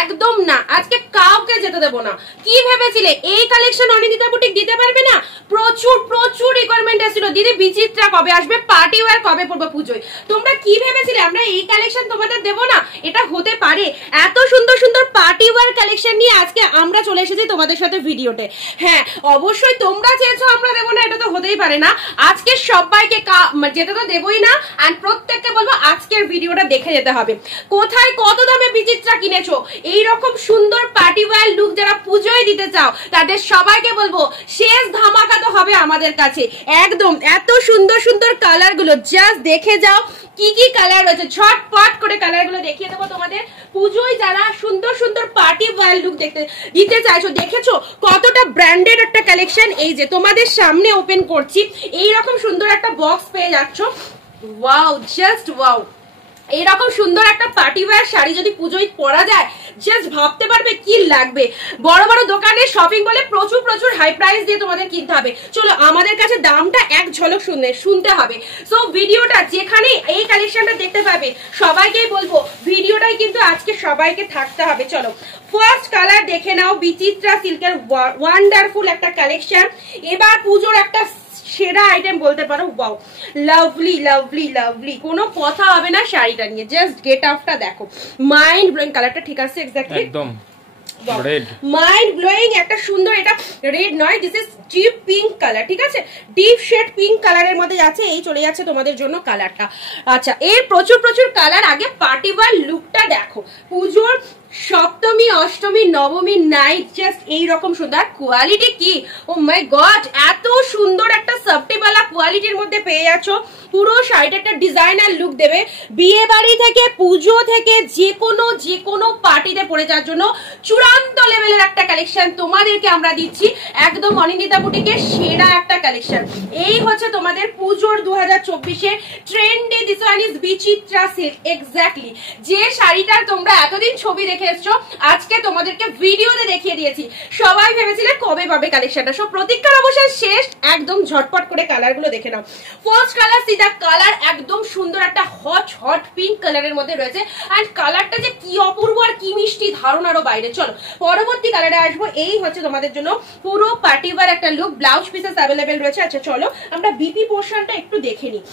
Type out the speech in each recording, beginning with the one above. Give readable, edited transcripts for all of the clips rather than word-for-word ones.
একদম না, আজকে কাউকে যেতে দেবো না। কি ভেবেছিলে এই কালেকশন অনিন্দিতা বুটিক দিতে পারবে না? প্রচুর প্রচুর রিকোয়ারমেন্ট এসেছিল, দিদি বিচিত্রা কবে আসবে, পার্টি ওয়্যার কবে পড়বে পুজোয়। তোমরা কি ভেবেছিলে আমরা এই কালেকশন তোমাদের দেবো না? এটা হতে পারে? এত সুন্দর সুন্দর পার্টি ওয়্যার কালেকশন নিয়ে আজকে আমরা চলে এসেছি তোমাদের সাথে ভিডিওতে। হ্যাঁ অবশ্যই তোমরা চেয়েছো আমরা দেবো না, এটা তো হতেই পারে না। আজকে সবাইকে যেতে তো দেবই না, আর প্রত্যেককে বলবো আজকের ভিডিওটা দেখে যেতে হবে। কোথায় কত দামে বিচিত্রা কিনেছো, এইরকম সুন্দর পার্টি ওয়্যার লুক যারা পুজোয় দিতে চাও তাদের সবাইকে বলবো শেষ ধামাকা তো হবে আমাদের কাছে। একদম এত সুন্দর সুন্দর কালার গুলো জাস্ট দেখে যাও, কি কি কালার রয়েছে, ঝটপট করে কালার গুলো দেখিয়ে দেবো তোমাদের। পুজোয় যারা সুন্দর সুন্দর পার্টি ওয়্যার লুক দিতে চাইছো, দেখেছো কতটা ব্র্যান্ডেড একটা কালেকশন। এই যে তোমাদের সামনে ওপেন করছি, এইরকম সুন্দর একটা বক্স পেয়ে যাচ্ছ। Wow, just wow. এইরকম সুন্দর একটা পার্টি ওয়্যার শাড়ি যদি পুজোয় পরা যায়, জাস্ট ভাবতে পারবে কি লাগবে। বড় বড় দোকানে শপিং বলে প্রচুর প্রচুর হাই প্রাইস দিয়ে তোমাদের কিনতে হবে, চলো আমাদের কাছে দামটা এক ঝলক শুনতে হবে। সো ভিডিওটা যেখানে এই কালেকশনটা দেখতে পাবে সবাইকেই বলবো ভিডিওটাই কিন্তু আজকে সবাইকে থাকতে হবে। চলো ফার্স্ট কালার দেখে নাও, বিচিত্রা সিল্কের ওয়ান্ডারফুল একটা কালেকশন, এবার পুজোর একটা সেরা আইটেম বলতে পারো। ওয়াও, লাভলি লাভলি লাভলি, কোনো কথা হবে না শাড়িটা নিয়ে। জাস্ট গেট আউটটা দেখো, মাইন্ড ব্লোয়িং। কালারটা ঠিক আছে এক্স্যাক্টলি, একদম মাইন্ড ব্লোয়িং একটা সুন্দর, এটা রেড নয়, this is deep pink colour, ঠিক আছে, ডিপ শেড পিঙ্ক কালারের মধ্যে যাচ্ছে। এই চলে যাচ্ছে তোমাদের জন্য কালারটা। আচ্ছা, এর প্রচুর প্রচুর কালার। আগে পার্টি ওয়্যার লুকটা দেখো, পুজোর সপ্তমী অষ্টমী নবমী নাইট জাস্ট এইরকম সুন্দর কোয়ালিটি। কি ও মাই গড, এত সুন্দর একটা সাবটিওয়ালা কোয়ালিটির মধ্যে পেয়ে যাচ্ছ। পুরো শাড়িটা একটা ডিজাইনার লুক দেবে, বিয়ে বাড়ি থেকে পুজো থেকে যে কোনো পার্টিতে পরে যাওয়ার জন্য চূড়ান্ত লেভেলের একটা কালেকশন তোমাদেরকে আমরা দিচ্ছি। একদম অনিন্দিতা বুটিকের সেরা একটা কালেকশন। এই হচ্ছে তোমাদের পুজোর 2024-এর trendy, this one is Bichitra silk. Exactly যে শাড়িটার তোমরা এতদিন ছবি দেখে এসছো, আজকে তোমাদেরকে ভিডিওতে দেখিয়ে দিয়েছি। সবাই ভেবেছিলে কবে পাবে কালেকশনটা, সব প্রতীক্ষার অবশ্যই শেষ। একদম ঝটপট করে কালার গুলো দেখে নাও। ফার্স্ট কালার সিধা কালার, একদম সুন্দর একটা হট পিঙ্ক কালারের মধ্যে রয়েছে, আর কালারটা যে কি অপূর্ব আর কি মিষ্টি, ধারণারও বাইরে। চলো পরবর্তী কালারে আসবো। এই হচ্ছে তোমাদের জন্য পুরো পার্টি ওয়্যার একটা লুক, ব্লাউজ পিসেস অ্যাভেলেবেল রয়েছে। আচ্ছা চলো আমরা বিপি পোর্শনটা একটু দেখে নিই।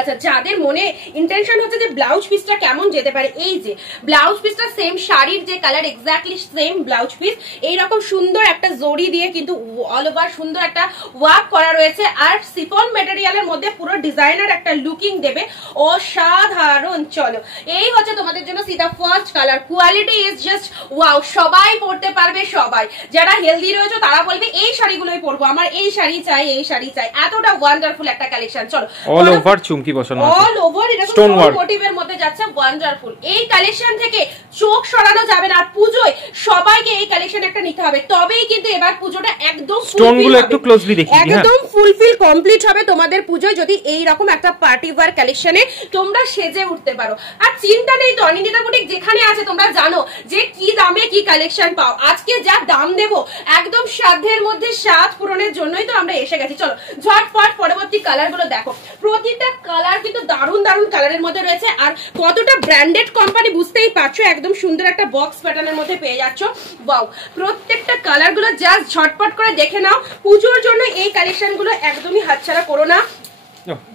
আচ্ছা, যাদের মনে ইন্টেনশন হচ্ছে যে ব্লাউজ পিসটা কেমন যেতে পারে, এই যে ব্লাউজ পিসটা সেম শাড়ির যে colour, exactly same blouse piece, এইরকম সুন্দর একটা জড়ি দিয়ে কিন্তু অল ওভার সুন্দর একটা ওয়ার্ক করা রয়েছে, আর সিফন ম্যাটেরিয়ালের মধ্যে পুরো ডিজাইনার একটা লুকিং দেবে, অসাধারণ। চলো এই হচ্ছে তোমাদের জন্য সিধা first colour. Quality is just wow, সবাই পরতে পারবে, সবাই যারা হেলদি রয়েছে তারা বলবে এই শাড়িগুলোই পরবো, আমার এই শাড়ি চাই, এই শাড়ি চাই। এতটা ওয়ান্ডারফুল একটা কালেকশন। চলো অল ওভার চুমকি বসানো আছে, অল ওভার এরকম স্টোন মোটিভের মধ্যে যাচ্ছে, ওয়ান্ডারফুল। এই কালেকশন থেকে চোখ সরানো যাবে না, আর পুজোয় সবাইকে এই কালেকশন একটা নিতে হবে, তবেই কিন্তু এবার পুজোটা একদম স্টোনগুলো একটু ক্লোজলি দেখি, একদম ফুলফিল কমপ্লিট হবে তোমাদের পুজোয় যদি এই রকম একটা পার্টি ওয়্যার কালেকশনে তোমরা সেজে উঠতে পারো। আর চিন্তা নেই তো, অনিন্দিতা বুটিক যেখানে আছে তোমরা জানো যে কি দামে কি কালেকশন পাও। আজকে যা দাম দেবো একদম সাধ্যের মধ্যে স্বাদ পূরণের জন্যই তো আমরা এসে গেছি। চলো ঝটপট পরবর্তী কালার গুলো দেখো, প্রতিটা কালার কিন্তু দারুণ দারুণ কালারের মধ্যে রয়েছে, আর কতটা ব্র্যান্ডেড কোম্পানি বুঝতেই পারছো। একদম সুন্দর একটা বক্স প্যাটার্নের মধ্যে পেয়ে যাচ্ছ। ওয়াও, প্রত্যেকটা কালার গুলো জাস্ট ঝটপট করে দেখে নাও। পুজোর জন্য এই কালেকশন গুলো একদমই হাতছাড়া করো না।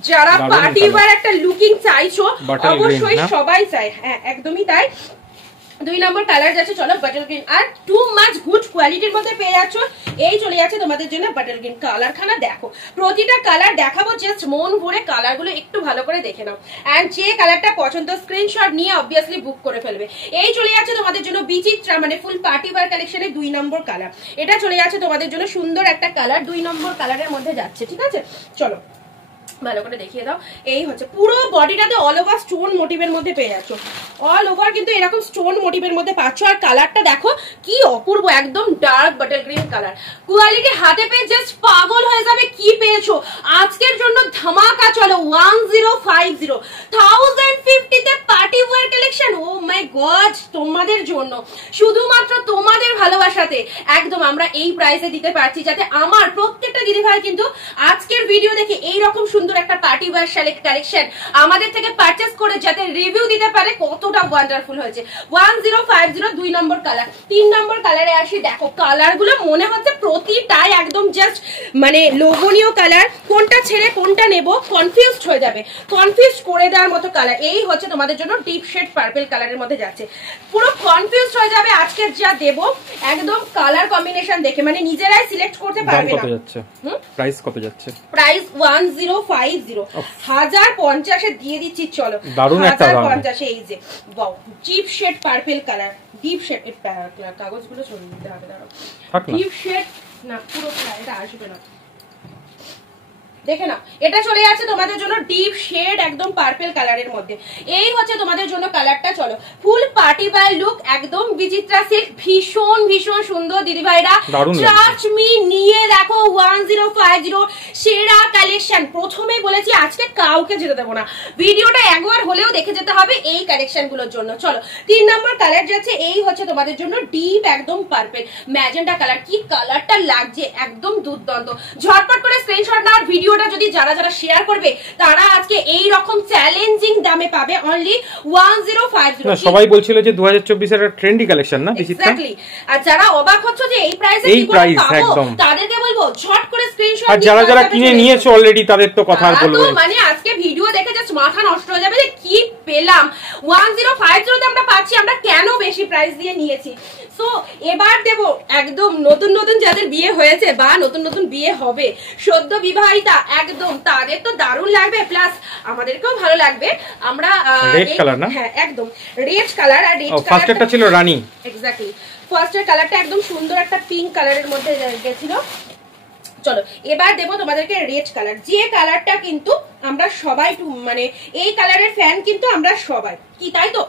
যারা পার্টি ওয়্যার একটা লুকিং চাইছো, অবশ্যই সবাই চায়, হ্যাঁ একদমই তাই। 2 নম্বর কালার যাচ্ছে, চলো বাটল গ্রিন, আর টু মাচ গুড কোয়ালিটির মধ্যে পেয়ে যাচ্ছ। এই চলে যাচ্ছে তোমাদের জন্য বাটল গ্রিন। কালার খানা দেখো, প্রতিটা কালার দেখাবো, জাস্ট মন ভরে কালার গুলো একটু ভালো করে দেখে নাও, এন্ড যে কালারটা পছন্দ স্ক্রিনশট নিয়ে অবভিয়াসলি বুক করে ফেলবে। এই চলে যাচ্ছে তোমাদের জন্য বিচিত্রা, মানে ফুল পার্টি ওয়্যার কালেকশনের 2 নম্বর কালার। এটা চলে যাচ্ছে তোমাদের জন্য সুন্দর একটা কালার, 2 নম্বর কালারের মধ্যে যাচ্ছে, ঠিক আছে। চলো ভালো করে দেখিয়ে দাও। এই হচ্ছে পুরো বডিটাতে অল ওভার স্টোন মোটিভের মধ্যে পেয়ে যাচ্ছ, অল ওভার কিন্তু এরকম স্টোন মোটিভের মধ্যে পাচ্ছ। আর কালারটা দেখো কি অপূর্ব, একদম dark bottle green colour. Quality হাতে পেয়ে জাস্ট পাগল হয়ে যাবে কি পেয়েছো। আজকের জন্য ধামাকা, চলো 1050 1050 তে পার্টি ওয়্যার কালেকশন। ও মাই গড, তোমাদের জন্য, শুধুমাত্র তোমাদের ভালোবাসাতে একদম আমরা এই প্রাইসে দিতে পারছি, যাতে আমার প্রত্যেকটা দিদিভাই কিন্তু আজকের ভিডিও দেখে এইরকম সুন্দর সুন্দর একটা পার্টি ওয়্যার কালেকশন আমাদের থেকে পারচেজ করে যাতে রিভিউ দিতে পারে কতটা ওয়ান্ডারফুল হয়েছে। 1050 2 নম্বর কালার। 3 নম্বর কালারে আসি, দেখো কালার গুলো মনে হচ্ছে প্রতিটাই একদম জাস্ট মানে লোভনীয় কালার, কোনটা ছেড়ে কোনটা নেব কনফিউজড হয়ে যাবে, কনফিউজ করে দেওয়ার মতো কালার। এই হচ্ছে তোমাদের জন্য ডিপ শেড পার্পল কালারের মধ্যে যাচ্ছে, পুরো কনফিউজড হয়ে যাবে আজকে যা দেব একদম কালার কম্বিনেশন দেখে, মানে নিজেরাই সিলেক্ট করতে পারবে না। কত যাচ্ছে প্রাইস, কত যাচ্ছে প্রাইস 1050 1050 এ দিয়ে দিচ্ছি। চলো দারুণ একটা 1050 এই যে wow deep shade purple colour, deep shade এর কাগজগুলো সরিয়ে দিতে হবে, দাঁড়াও ডিপ শেড না পুরো এটা আসবে না, দেখে না এটা চলে যাচ্ছে তোমাদের জন্য ডিপ শেড একদম পার্পল কালারের মধ্যে। এই হচ্ছে তোমাদের জন্য কালারটা। চলো ফুল পার্টি ওয়্যার লুক, একদম বিচিত্রা সিল্ক, ভীষণ ভীষণ সুন্দর দিদি ভাইরা, ট্রাস্ট মি নিয়ে দেখো 1050 সেরা কালেকশন। প্রথমেই বলেছি আজকে কাউকে যেতে দেবো না, ভিডিওটা একবার হলেও দেখে যেতে হবে এই কালেকশন গুলোর জন্য। চলো 3 নম্বর কালার যাচ্ছে, এই হচ্ছে তোমাদের জন্য ডিপ একদম পার্পল ম্যাজেন্টা কালার, কি কালারটা লাগছে একদম দুর্দান্ত। ঝটপট করে স্ক্রিনশট নাও, ভিডিও যদি যারা যারা শেয়ার করবে তারা আজকে এই রকম চ্যালেঞ্জিং দামে পাবে অনলি 1050। সবাই বলছিল যে 2024 এর একটা ট্রেন্ডি কালেকশন না বিচিত্রা, এক্স্যাক্টলি। আর যারা অবাক হচ্ছে যে এই প্রাইসে কি করে পাবো তাদেরকে বলবো ঝট করে স্ক্রিনশট, আর যারা যারা কিনে নিয়েছে অলরেডি তাদের তো কথা আর বলবো, মানে আজকে ভিডিও দেখে জাস্ট মাথা নষ্ট হয়ে যাবে যে কি পেলাম 1050 তে আমরা পাচ্ছি, আমরা কেন বেশি প্রাইস দিয়ে নিয়েছি। সো এবার দেব একদম নতুন নতুন যাদের বিয়ে হয়েছে বা নতুন নতুন বিয়ে হবে, সদ্য বিবাহিতা, একদম তাদের তো দারুণ লাগবে, প্লাস আমাদেরকেও ভালো লাগবে। আমরা রেড কালার না, হ্যাঁ একদম রেড কালার। আর রেড কালার ফার্স্টটা ছিল রানী, এক্স্যাক্টলি ফার্স্টের কালারটা একদম সুন্দর একটা পিঙ্ক কালারের মধ্যে গেছিল। চলো এবার দেবো তোমাদেরকে রেড কালার, যে কালারটা কিন্তু আমরা সবাই মানে এই কালারের ফ্যান কিন্তু আমরা সবাই, কি তাই তো?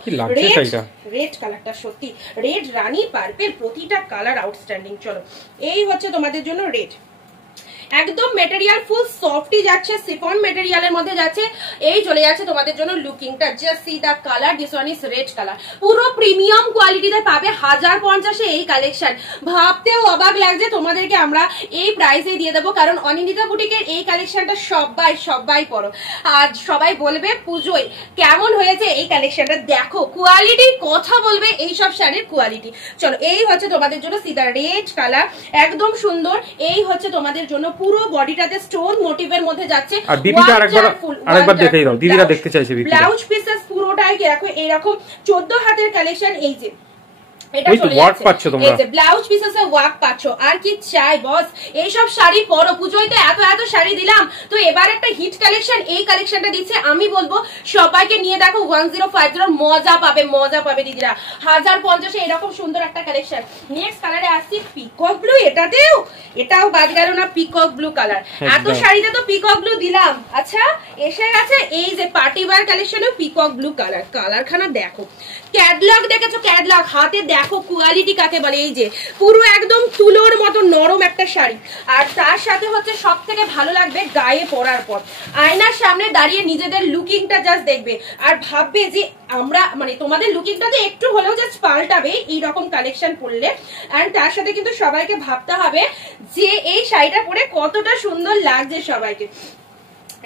রেড কালারটা সত্যি রেড, রানী, পার্পল, প্রতিটা কালার আউটস্ট্যান্ডিং। চলো এই হচ্ছে তোমাদের জন্য রেড, একদম মেটেরিয়াল ফুল সফটই যাচ্ছে, সিফন মেটেরিয়ালের মধ্যে যাচ্ছে। এই চলে যাচ্ছে তোমাদের জন্য লুকিংটা, just see the colour, this one is red colour, পুরো প্রিমিয়াম কোয়ালিটিতে পাবে 1050 এই কালেকশন। ভাবতেও অবাক লাগছে তোমাদেরকে আমরা এই প্রাইসে দিয়ে দেবো, কারণ অনিন্দিতা বুটিকের এই কালেকশনটা সবাই সবাই পরো আর সবাই বলবে পুজোয় কেমন হয়েছে এই কালেকশনটা, দেখো কোয়ালিটির কথা বলবে এইসব শাড়ির কোয়ালিটি। চলো এই হচ্ছে তোমাদের জন্য সি দা রেড কালার, একদম সুন্দর। এই হচ্ছে তোমাদের জন্য পুরো বডিটাতে স্টোন মোটিভের মধ্যে যাচ্ছে। আর বিপিটা আরেকবার দেখাই দাও, দিদিরা দেখতে চাইছে বিপি। ব্লাউজ পিসেস পুরোটাই দেখো এরকম 14 হাতের কালেকশন, এই যে এটা চলে যাচ্ছে, এই যে ব্লাউজ পিসেসে ওয়ার্ক পাচ্ছ, আর কি চাই বস। এইসব শাড়ি পরো, পুজোয় তো এত এত শাড়ি দিলাম, তো এবার একটা হিট কালেকশন, এই কালেকশনটা দিচ্ছে। আমি বলবো সবাইকে নিয়ে দেখো 1050 মজা পাবে, মজা পাবে দিদিরা। 1050 এরকম সুন্দর একটা কালেকশন। নেক্সট কালারে আসছি পিকক ব্লু, এটাও বাদ গেল না, পিকক ব্লু কালার। এত শাড়িতে তো পিকক ব্লু দিলাম, আচ্ছা এসে গেছে এই যে পার্টি ওয়্যার কালেকশনে পিকক ব্লু কালার। কালারখানা দেখো, ক্যাটলগ দেখেছো, ক্যাটলগ হাতে দেখো কোয়ালিটি কাকে বলে। এই যে পুরো একদম তুলোর মতো নরম একটা শাড়ি, আর তার সাথে হচ্ছে সব থেকে ভালো লাগবে গায়ে পরার পর আয়নার সামনে দাঁড়িয়ে নিজেদের লুকিংটা জাস্ট দেখবে আর ভাববে যে আমরা মানে তোমাদের লুকিংটা তো একটু হলেও জাস্ট পাল্টাবে এইরকম কালেকশন পরলে। এন্ড তার সাথে কিন্তু সবাইকে ভাবতে হবে যে এই শাড়িটা পরে কতটা সুন্দর লাগছে সবাইকে।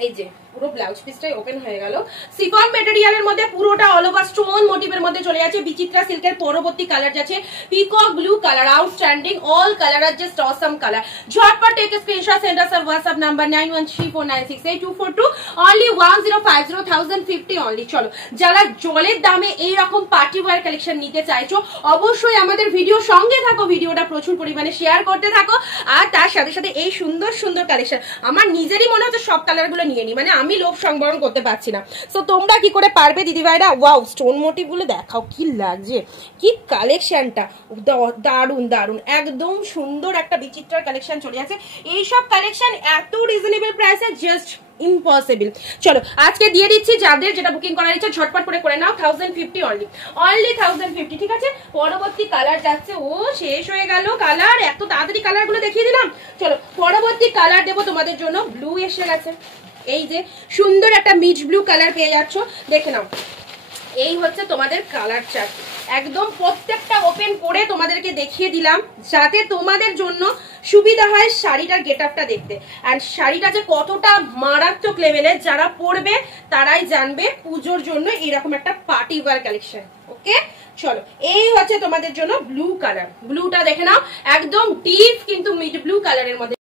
এই যে পুরো ব্লাউজ পিসটাই ওপেন হয়ে গেল, সিফন ম্যাটেরিয়ালের মধ্যে পুরোটা অল ওভার স্টোন মোটিভের মধ্যে চলে যাচ্ছে। বিচিত্রা সিল্কের পরবর্তী কালার যাচ্ছে peacock blue colour, outstanding, all colour আর জাস্ট অসাম কালার। ঝটপট টেক স্ক্রিনশট, সেন্ড আস আর WhatsApp নাম্বার 9134968242, অনলি 1050 1050 অনলি। চলো যারা জলের দামে এই রকম পার্টি ওয়্যার কালেকশন নিতে চাইছো অবশ্যই আমাদের ভিডিও সঙ্গে থাকো, ভিডিওটা প্রচুর পরিমাণে শেয়ার করতে থাকো, আর তার সাথে সাথে এই সুন্দর সুন্দর কালেকশন আমার নিজেরই মনে হচ্ছে সব কালারগুলো নিয়ে নি, মানে আমি লোভ সংবরণ করতে পারছি না। সো তোমরা কি করে পারবে দিদি ভাইরা? ওয়াও স্টোন মোটিভ গুলো দেখাও, কি লাগছে, কি কালেকশনটা দারুন দারুন, একদম সুন্দর একটা বিচিত্রার কালেকশন চলে যাচ্ছে। এইসব কালেকশন এত রিজনেবল প্রাইসে জাস্ট ইম্পসিবল। চলো আজকে দিয়ে দিচ্ছি, যাদের যেটা বুকিং করার ইচ্ছা ঝটপট করে নাও, 1050 অনলি 1050, ঠিক আছে। পরবর্তী কালার যাচ্ছে, ও শেষ হয়ে গেল কালার, এত তাড়াতাড়ি কালার গুলো দেখিয়ে দিলাম। চলো পরবর্তী কালার দেবো তোমাদের জন্য, ব্লু এসে গেছে। এই যে সুন্দর একটা মিড ব্লু কালার পেয়ে যাচ্ছ, দেখে নাও। এই হচ্ছে তোমাদের কালার চার্ট, একদম প্রত্যেকটা ওপেন করে তোমাদেরকে দেখিয়ে দিলাম যাতে তোমাদের জন্য সুবিধা হয় শাড়িটার গেট আপটা দেখতে। অ্যান্ড শাড়িটা যে কতটা মারাত্মক লেভেলের, যারা পরবে তারাই জানবে পুজোর জন্য এরকম একটা পার্টি ওয়্যার কালেকশন। ওকে, চলো এই হচ্ছে তোমাদের জন্য ব্লু কালার। ব্লুটা দেখে নাও, একদম ডিপ কিন্তু মিড ব্লু কালারের মধ্যে।